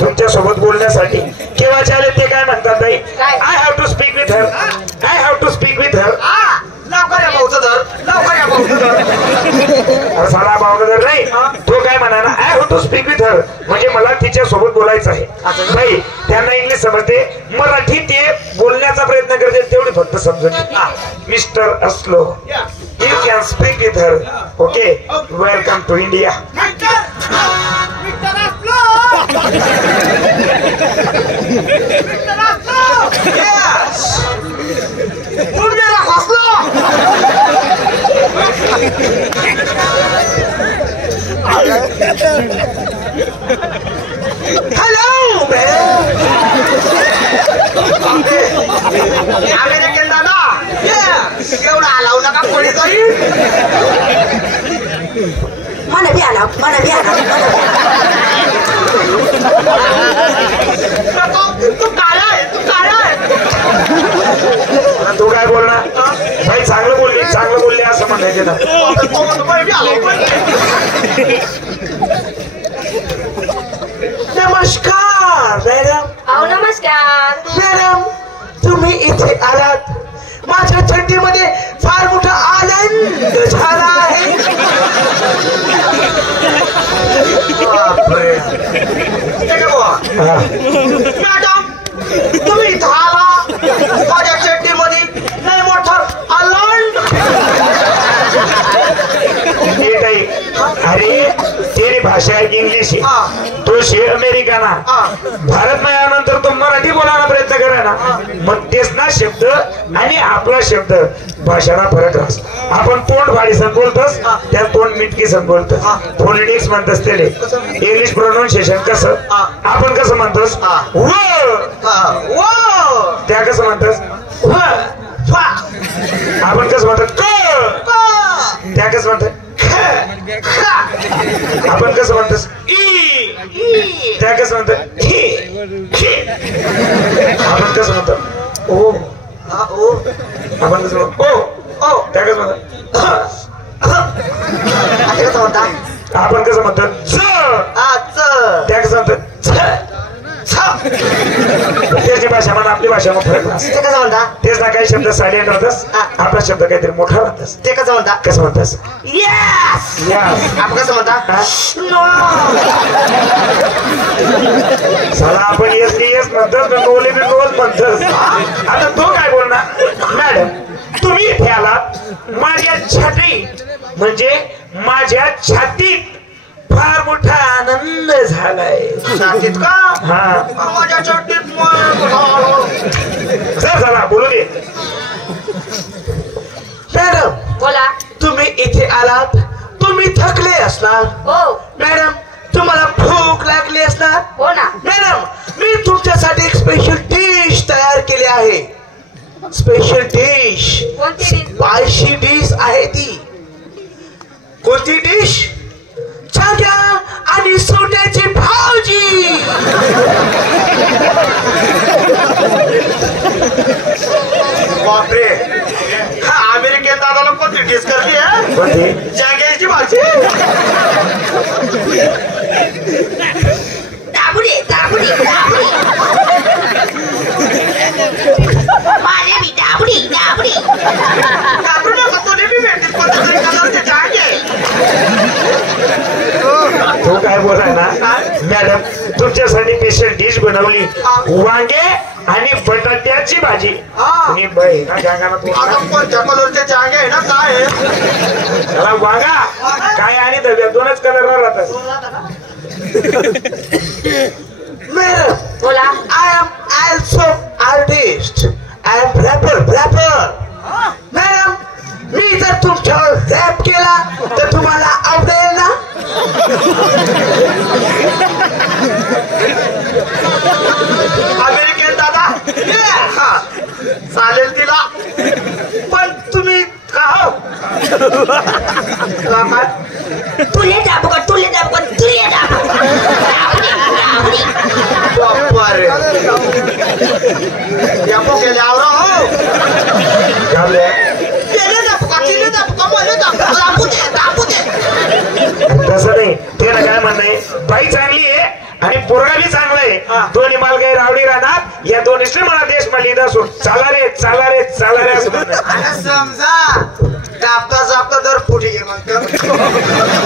तुमच्या सोबत बोलण्यासाठी केव्हा चालेल ते काय म्हणतात ताई? I have to speak with her. I have to speak with her. लवकर या भाऊचं धर, लवकर या भाऊचं धर. साला भावनगर नाही तो काय म्हणा ना, I have to speak with her म्हणजे मला तिच्या सोबत बोलायचं आहे. भाई त्यांना इंग्लिश समजते, मराठी ते बोलण्याचा प्रयत्न करते तेवढी फक्त समजून. मिस्टर अस्लो you can speak with her. Okay welcome to India. Hello American दादा एवढा आलाव नका कोणी तरी. मला भी आला, मला भी आला. तू काळा तू काळा तू काय बोलणार भाई? चांगलं बोलली असं म्हणायचं ना. नमस्कार मॅडम. अहो नमस्कार मॅडम तुम्ही इथे आलात, माझ्या चड्डीमध्ये फार मोठा आनंद झाला आहे. मॅडम तुम्ही इथं आला, माझ्या चड्डीमध्ये लय मोठा आनंद. अरे तेरी भाषा आहे इंग्लिश आहे, तो शे अमेरिकाना. भारत में आल्यानंतर तो मराठी बोलायला प्रयत्न करा ना, मग तेच ना शब्द आणि आपला शब्द भाषाला फरक राहतो. आपण तोंड भाडीसन बोलतोस, त्या तोंड मिटकीसन बोलतोस, फोनेटिक्स म्हणतोस. त्याले इंग्लिश प्रोनाउन्सिएशन कसं, आपण कसं म्हणतोस व, त्या कसं म्हणतोस आपण कसं म्हणतो, त्या कसं म्हणतात आपण कसं म्हणतोस, त्या कसं म्हणतात आपण कसं म्हणतो ओ, आपण कसं म्हणतो ओ, त्या कसं म्हणतात आपण कसं म्हणतो त्या कसं म्हणतात त्याची भाषा म्हणा आपली भाषा मग फरक ते कसं म्हणता? तेच ना काही शब्द सायलेंट होतस, आपला शब्द काहीतरी मोठा राहतस. ते कसं म्हणता? कसं म्हणतस? यस. आपण कसं म्हणता? साला आपण येस म्हणतोस, नोले बी नोल म्हणतोस. आता तो काय बोलणार? मॅडम तुम्ही इथे आलात, माझ्या छातीत म्हणजे माझ्या छातीत फार मोठा आनंद झालाय. छातीत का? हा माझ्या चड्डीत चला बोलू दे. मॅडम बोला. तुम्ही इथे आलात, तुम्ही थकले असणार. हो मॅडम तुम्हाला भूक लागली असणार. हो ना. मॅडम मी तुमच्यासाठी एक स्पेशल डिश तयार केली आहे. स्पेशल डिश, कोणती डिश? स्पायसी डिश आहे ती. कोणती डिश? छाग्या आणि सोट्याची भाजी. बापरे, अमेरिकेत दादाला कोणती डिश करली आहे? जाग्याची भाजी. दाबुडी दाबुडी दाबुडी माझे बी दाबुडी दाबुडी दाबुडी नका, तुला बी भेटतील कोणत्या कलरचे जागे. तो काय बोलाय ना मॅडम, तुमच्यासाठी स्पेशल डिश बनवली, वांगे आणि बटाट्याची भाजी. आणि बाई ना गांगाला कोणत्या कलरचे जागे आहे ना, काय आहे त्याला वांगा काय आणि दव्या दोनच कलर राहतात. मॅडम बोला. I am also artist. I am rapper. Madam मी जर तुमच्यावर रॅप केला तर तुम्हाला आवडेल ना? अमेरिकेत दादा चालेल तिला, पण तुम्ही का तुले दाबुका तुले दाबुका तुले दाबुका गेले आवरा हो तसं नाही. ते ना काय म्हणणं आहे, बाई चांगली आहे आणि पोरगा बी चांगलाय दोन्ही मालगाई रावडी राहणार या दोन्हीचे मला देश मला लिहित असून चाला रे चाला रे चाला रे असं समजा कापता तर फुटी घे मग